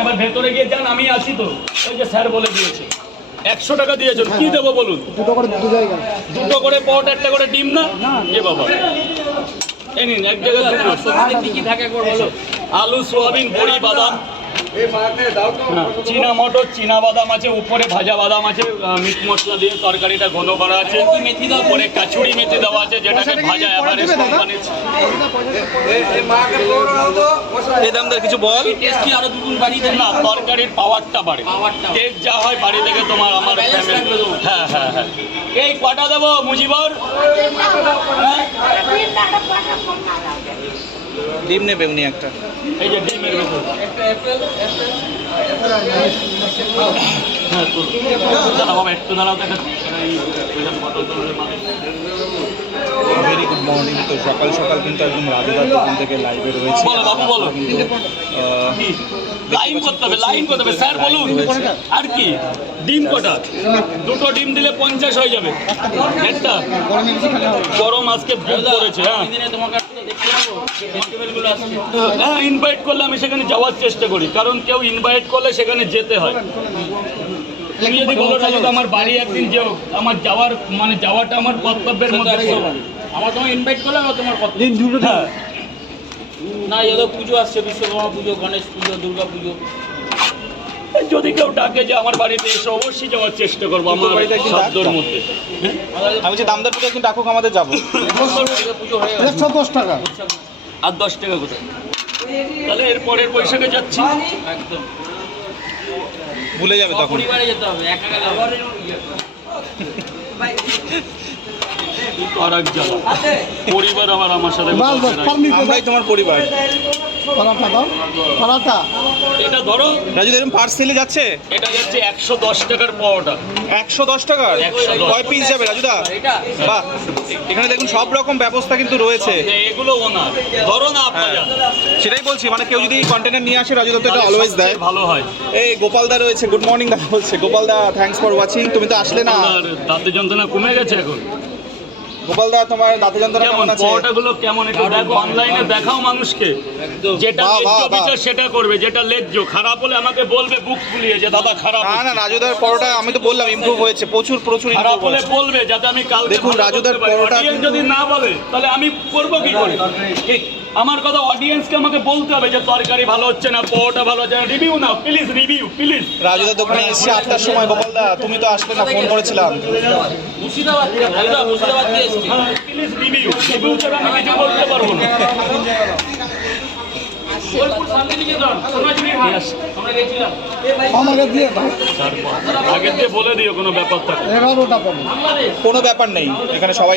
এবার ভেতরে গিয়ে যান, আমি আছি তো, ওই যে স্যার বলে দিয়েছে 100 টাকা দিয়েছেন, কি দেবো বলুন? দুটো করে পট, একটা করে ডিম না এ বাবা, এই নিন এক জায়গায় কি থাকে বলো, আলু, সোয়াবিন, বড়ি, বাদাম, চীনা মটর, চীনা বাদাম আছে, উপরে ভাজা বাদাম আছে, মিট মশলা দিয়ে তরকারিটা ঘন করা আছে, মেথি দাও, উপরে কাচুরি মেথি দেওয়া আছে, যেটাকে ভাজা এভারেস্ট কোম্পানির। এই দামদার কিছু বল, টেস্টি আরো দুগুণ বাড়িয়ে দেন না, তরকারির পাওয়ারটা বাড়ে, টেস্ট যা হয় বাড়ি থেকে তোমার আমার। হ্যাঁ হ্যাঁ হ্যাঁ, এই কটা দেবো মুজিবর? ডিম নেবে উনি একটা, এই যে ডিমের ভেতর, হ্যাঁ দাঁড়া বাবা, একটু দাঁড়াও দেখা। Very good morning. তো সকাল সকাল কিন্তু একদম রাজুদার দোকান থেকে লাইভে রয়েছে। বলো বাবু বলো, লাইন করতে হবে, লাইন করতে হবে স্যার বলুন। আর কি ডিম কটা? দুটো ডিম দিলে 50 হয়ে যাবে একটা। গরম আজকে ভোগ করেছে। হ্যাঁ ইনভাইট করলে আমি সেখানে যাওয়ার চেষ্টা করি, কারণ কেউ ইনভাইট করলে সেখানে যেতে হয়। তুমি যদি বলো রাজু আমার বাড়ি একদিন যেও, আমার যাওয়ার মানে যাওয়াটা আমার কর্তব্যের মধ্যে। আমার তোমার ইনভাইট করলে আমার তোমার কর্তব্য। হ্যাঁ না, এত পুজো আসছে, বিশ্বকর্মা পুজো, গণেশ পুজো, দুর্গা পুজো, যদি কেউ ডাকে যে আমার বাড়িতে এসে অবশ্যই যাওয়ার চেষ্টা করবো আমার শব্দের মধ্যে। আমি যে দামদার পুজো একদিন ডাকুক, আমাদের যাবো। পুজো হয়ে গেছে 10 টাকা আর 10 টাকা কোথায়? তাহলে এর পরের বৈশাখে যাচ্ছি, একদম ভুলে যাবে তখন। পরিবারে যেতে হবে, একা গেলে আর এক জ্বালা। পরিবার আমার সাথে, আমরাই তোমার পরিবার। এটা ধরো রাজু, এরকম পার্সেলে যাচ্ছে, এটা যাচ্ছে 110 টাকার পাওয়াটা। 110 টাকার 110 কয় পিস যাবে রাজুদা? বাহ, এখানে দেখুন সব রকম ব্যবস্থা কিন্তু রয়েছে। এগুলো ওনার, ধরো না আপনারা। সেটাই বলছি, মানে কেউ যদি কন্টেনার নিয়ে আসে রাজুদা তো এটা অলওয়েজ দেয়, ভালো হয়। এই গোপালদা রয়েছে, গুড মর্নিং দা বলছে। গোপালদা থ্যাঙ্কস ফর ওয়াচিং। তুমি তো আসলে না। দাঁতে যন্ত্রণা কমে গেছে এখন? গোপালদা তোমার দাঁতে যন্ত্রণা কেমন আছে? পরোটাগুলো কেমন একটু দেখো, অনলাইনে দেখাও মানুষকে, যেটা ন্যায্য বিচার সেটা করবে, যেটা ন্যায্য। খারাপ হলে আমাকে বলবে বুক ফুলিয়ে যে দাদা খারাপ। না না, রাজুদার পরোটা আমি তো বললাম ইমপ্রুভ হয়েছে, প্রচুর খারাপ হলে বলবে, যাতে আমি কাল দেখুন রাজুদার পরোটা যদি না বলে তাহলে আমি করবো কি করে? ঠিক আমার কথা অডিয়েন্সকে আমাকে বলতে হবে যে তরকারি ভালো হচ্ছে না, পরোটা ভালো হচ্ছে না, review now please, review please. রাজুদার দোকানে এসেছি 8টার সময়। গোপালদা তুমি তো আসলে না, ফোন করেছিলাম। মুর্শিদাবাদ দিয়ে এসেছি, প্লিজ রিভিউ, রিভিউ ছাড়া আমি কিছু বলতে পারবো না। আগে দিয়ে বলে দিও কোনো ব্যাপার থাকে, কোনো ব্যাপার নেই, এখানে সবাই